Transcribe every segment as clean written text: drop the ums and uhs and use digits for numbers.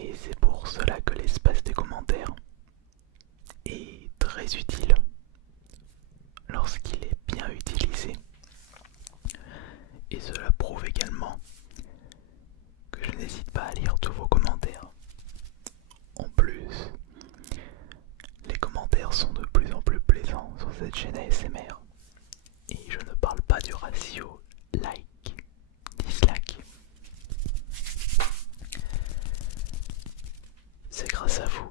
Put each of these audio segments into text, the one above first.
Et c'est pour cela que l'espace des commentaires est très utile lorsqu'il est bien utilisé. Et cela prouve également que je n'hésite pas à lire tous vos commentaires. En plus, les commentaires sont de plus en plus plaisants sur cette chaîne ASMR. Et je ne parle pas du ratio like-dislike. C'est grâce à vous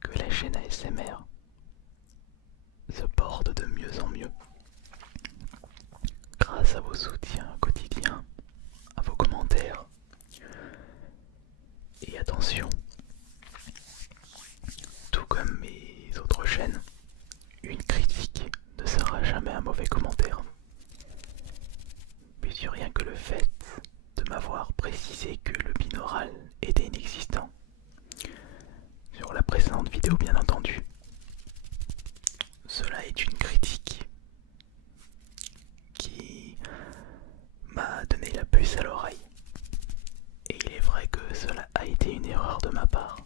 que la chaîne ASMR se porte de mieux en mieux. Grâce à vos soutiens quotidiens, à vos commentaires. Et attention, tout comme mes autres chaînes, une critique ne sera jamais un mauvais commentaire. Puisque rien que le fait de m'avoir précisé que le binaural était inexistant, sur la précédente vidéo bien entendu, cela est une critique qui m'a donné la puce à l'oreille. Et il est vrai que cela a été une erreur de ma part.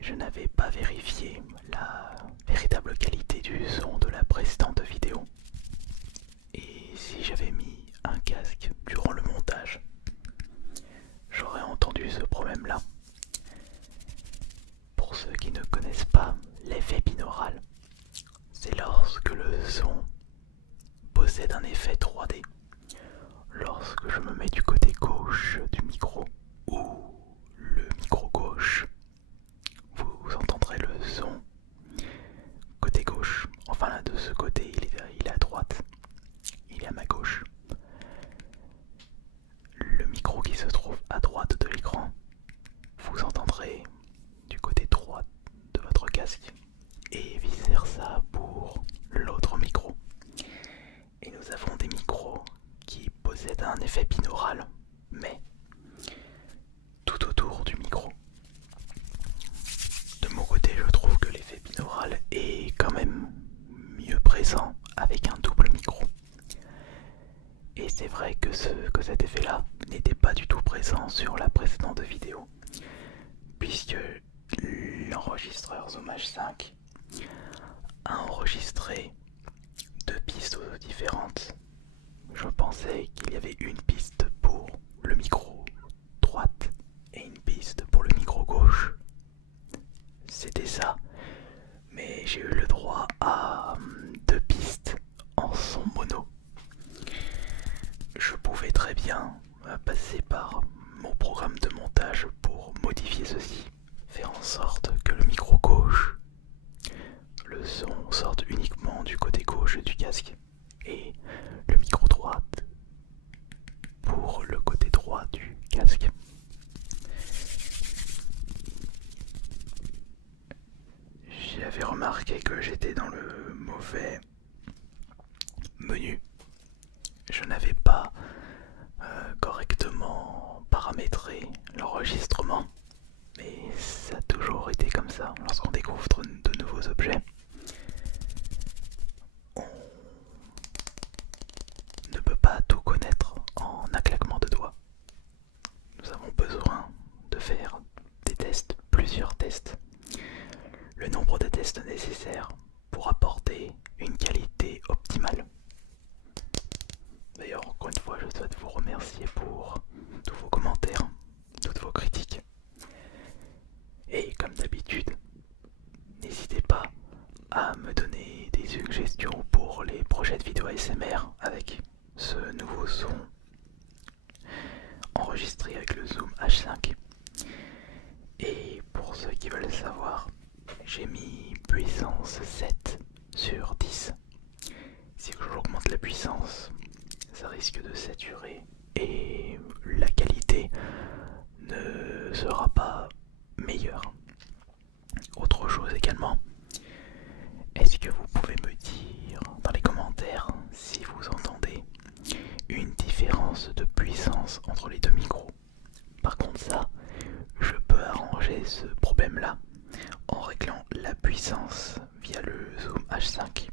Je n'avais pas vérifié la véritable qualité du son de la précédente vidéo. Et si j'avais mis un casque durant le montage, j'aurais entendu ce problème-là. Pour ceux qui ne connaissent pas l'effet binaural, c'est lorsque le son possède un effet 3D. Lorsque je me mets du côté gauche du micro ou le micro gauche, vous entendrez le son côté gauche. Enfin là, de ce côté, il est à droite, il est à ma gauche. Le micro qui se trouve à droite de l'écran, vous entendrez du côté droit de votre casque et vice versa pour l'autre micro. Et nous avons des micros qui possèdent un effet binaural, mais tout autour du micro. De mon côté, je trouve que l'effet binaural est quand même mieux présent avec un double micro. Et c'est vrai que cet effet-là n'était pas du tout présent sur la précédente vidéo, puisque l'enregistreur Zoom H5 a enregistré deux pistes audio différentes. Je pensais qu'il y avait une piste pour le micro droite et une piste pour le micro gauche. C'était ça, mais j'ai eu le droit à deux pistes en son mono. Je pouvais très bien passer par mon programme de montage pour modifier ceci, faire en sorte que le micro gauche, le son sorte uniquement du côté gauche du casque, et le micro droite pour le côté droit du casque. J'avais remarqué que j'étais dans le mauvais menu. Je n'avais pas correctement paramétré l'enregistrement, mais ça a toujours été comme ça. Lorsqu'on découvre de nouveaux objets, on ne peut pas tout connaître en un claquement de doigts. Nous avons besoin de faire des tests, plusieurs tests, le nombre de tests nécessaires pour apporter une qualité optimale. D'ailleurs, encore une fois, je souhaite vous remercier pour tous vos commentaires, toutes vos critiques. Et comme d'habitude, n'hésitez pas à me donner des suggestions pour les prochaines vidéos ASMR avec ce nouveau son enregistré avec le Zoom H5. Et pour ceux qui veulent savoir, j'ai mis puissance 7 sur 10. Si j'augmente la puissance, ça risque de saturer et la qualité ne sera pas meilleure. Autre chose également, est-ce que vous pouvez me dire dans les commentaires si vous entendez une différence de puissance entre les deux micros? Par contre ça, je peux arranger ce problème là en réglant la puissance via le Zoom H5,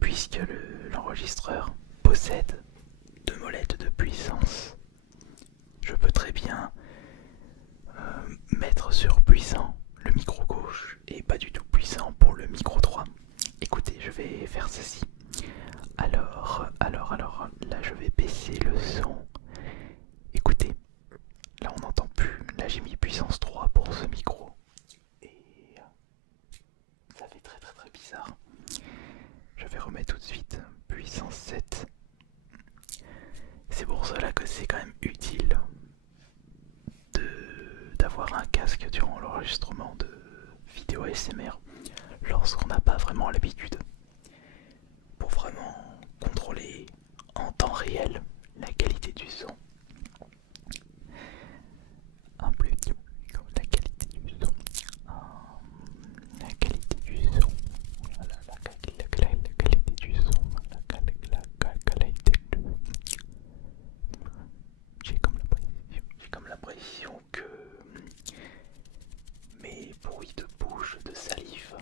puisque l'enregistreur possède deux molettes de puissance. Je peux très bien utile d'avoir un casque durant l'enregistrement de vidéos ASMR lorsqu'on n'a pas vraiment l'habitude, pour vraiment contrôler en temps réel la qualité du son. Un plus petit la qualité du son. La qualité du son. Voilà, la qualité du son. La qualité du son. J'ai comme l'impression que mes bruits de bouche, de salive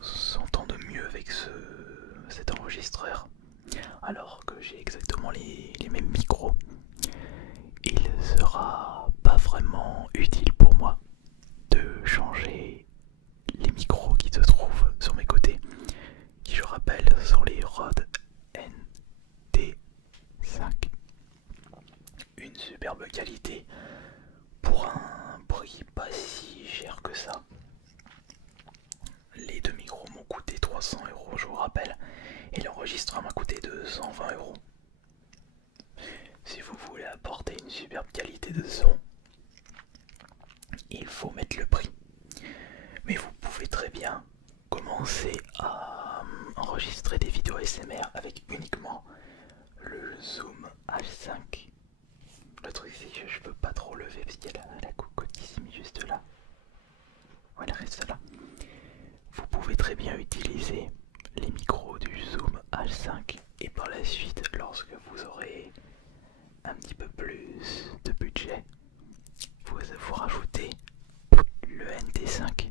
s'entendent mieux avec cet enregistreur, alors que j'ai exactement les mêmes micros. Il sera pas vraiment utile pour moi de changer les micros qui se trouvent sur mes côtés, qui, je rappelle, sont les Rode NT5. Une superbe qualité pour un prix pas si cher que ça. Les deux micros m'ont coûté 300 €, je vous rappelle, et l'enregistrement m'a coûté 220 €. Si vous voulez apporter une superbe qualité de son, il faut mettre le prix. Mais vous pouvez très bien commencer à enregistrer des vidéos ASMR avec uniquement le Zoom H5. Le truc c'est que je peux pas trop lever parce qu'il y a la cocotte ici, mais juste là. Ouais, elle reste là. Vous pouvez très bien utiliser les micros du Zoom H5 et par la suite, lorsque vous aurez un petit peu plus de budget, vous rajoutez le NT5.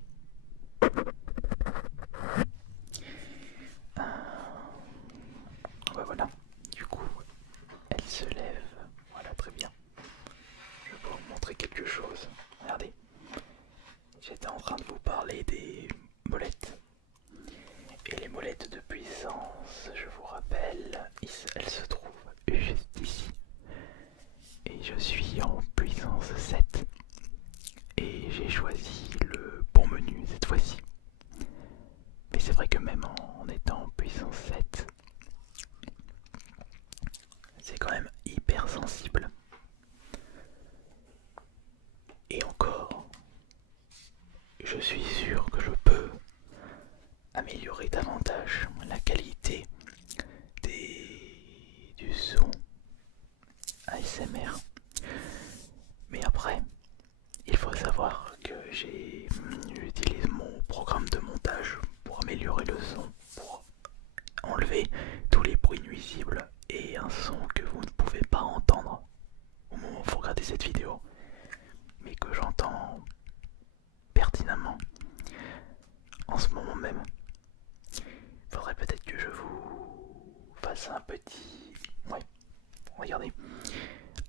Ouais, voilà, du coup elle se lève, voilà, très bien. Je vais vous montrer quelque chose. Regardez, j'étais en train de vous parler des molettes. Et les molettes de puissance, je vous rappelle, elles se trouvent juste ici. Et je suis en puissance 7. Et j'ai choisi le bon menu cette fois-ci. Mais c'est vrai que même en étant en puissance 7, c'est quand même hyper sensible. Et encore, je suis sûr que je peux améliorer davantage la qualité du son ASMR. Mais après, il faut savoir que j'utilise mon programme de montage pour améliorer le son, pour enlever tous les bruits nuisibles et un son que vous ne pouvez pas entendre au moment où vous regardez cette vidéo, mais que j'entends pertinemment en ce moment même. Il faudrait peut-être que je vous fasse un petit... Ouais, regardez,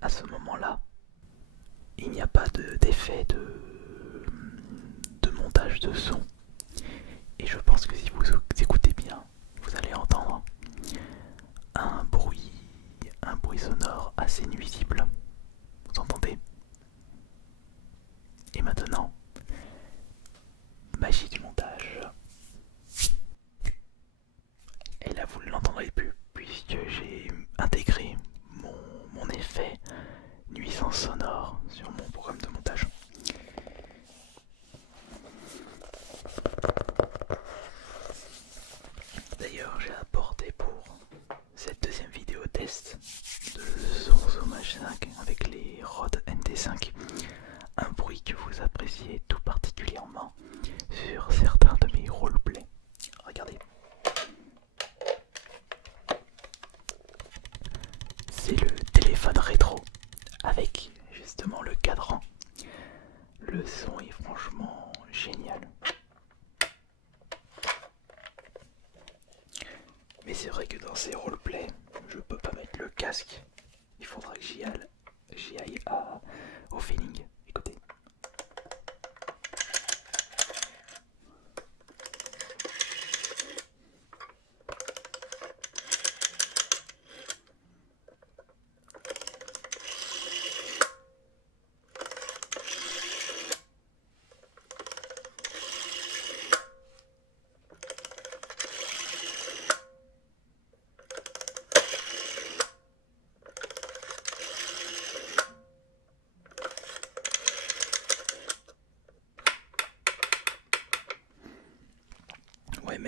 à ce moment-là, il n'y a pas d'effet de montage de son. Et je pense que si vous écoutez bien, vous allez entendre un bruit sonore assez nuisible. Vous entendez? Et maintenant, magie du montage. Et là vous ne l'entendrez plus puisque j'ai intégré mon effet nuisance sonore sur mon programme de montage. D'ailleurs, j'ai apporté pour cette deuxième vidéo test de Zoom H5 avec les Rode NT5 un bruit que vous appréciez tout particulièrement sur certains de mes roleplays. Regardez. C'est le téléphone rétro avec justement le cadran. Le son est franchement génial. Mais c'est vrai que dans ces roleplays, je peux pas mettre le casque. Il faudra que j'y aille au feeling. Écoutez.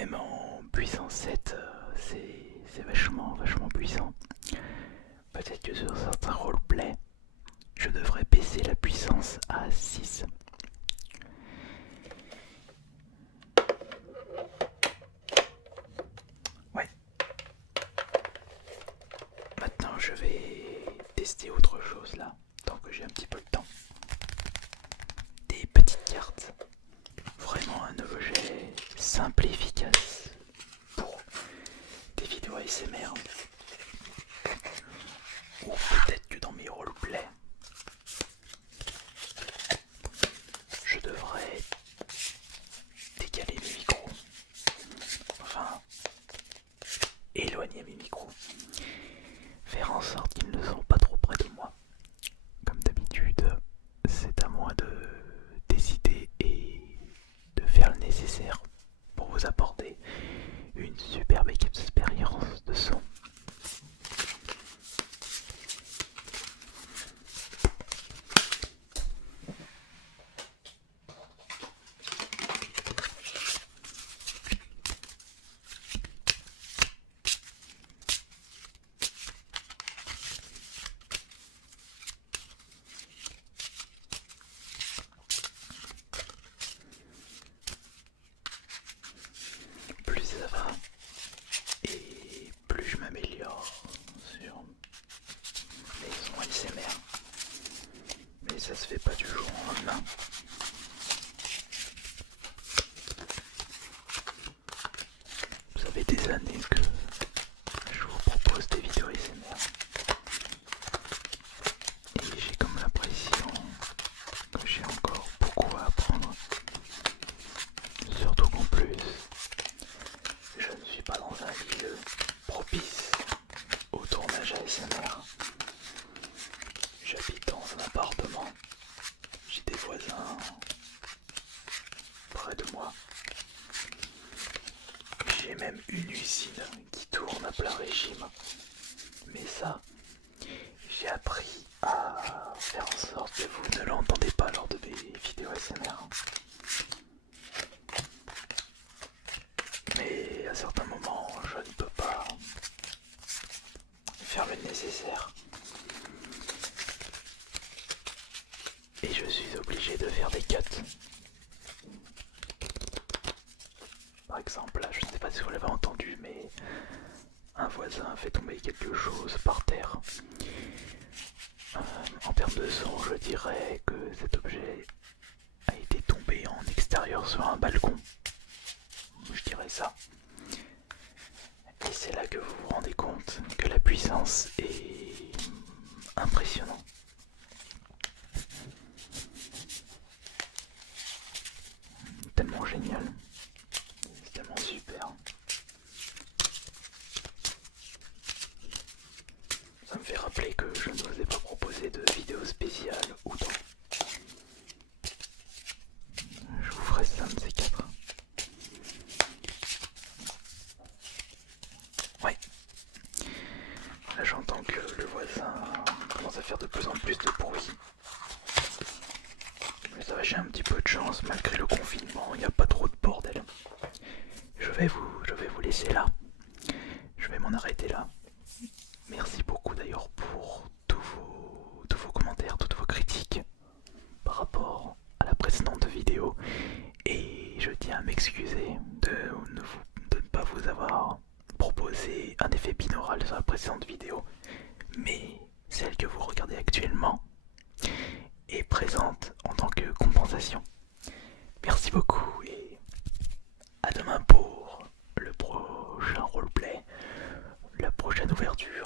même en puissance 7, c'est vachement puissant. Peut-être que sur certains roleplays, je devrais baisser la puissance à 6. Ouais. Maintenant je vais tester autre chose là, tant que j'ai un petit peu de temps. Des petites cartes. Vraiment un objet simple et efficace pour des vidéos ASMR. Ou peut-être que dans mes roleplays, je devrais décaler mes micros. Enfin, éloigner mes micros. Faire en sorte qu'ils ne sont pas trop près de moi. Comme d'habitude, c'est à moi de décider et de faire le nécessaire pour vous apporter une superbe expérience de son. Plus ça va et plus je m'améliore sur les sons ASMR. Mais ça se fait pas du jour au lendemain. Ça fait des années que je vous propose des vidéos ASMR. Et j'ai comme l'impression que j'ai encore beaucoup à apprendre. Surtout qu'en plus, je ne suis pas dans un milieu propice au tournage ASMR. J'habite dans un appartement. J'ai des voisins près de moi. J'ai même une usine qui tourne à plein régime. Mais ça, j'ai appris à faire en sorte que vous ne l'entendez pas lors de mes vidéos ASMR. Mais à certains moments, je ne peux pas faire le nécessaire. Et je suis obligé de faire des cuts. Par exemple, là, je ne sais pas si vous l'avez entendu, mais un voisin a fait tomber quelque chose par terre. En termes de son, je dirais que cet objet a été tombé en extérieur sur un balcon. Je dirais ça. Et c'est là que vous vous rendez compte que la puissance est impressionnante. Tellement génial. C'est tellement super. Ça me fait rappeler que je ne vous ai pas proposé de vidéo spéciale ou non. Je vous ferai ça de ces quatre. Ouais. Là j'entends que le voisin commence à faire de plus en plus de bruit. Mais ça va, j'ai un petit peu de chance malgré le confinement, il n'y a pas trop de bordel. Je vais vous laisser là. Je vais m'en arrêter là. Merci beaucoup d'ailleurs pour tous vos commentaires, toutes vos critiques par rapport à la précédente vidéo. Et je tiens à m'excuser de ne pas vous avoir proposé un effet binaural sur la précédente vidéo. Mais celle que vous regardez actuellement est présente en tant que compensation. Merci beaucoup et à demain pour le prochain roleplay, la prochaine ouverture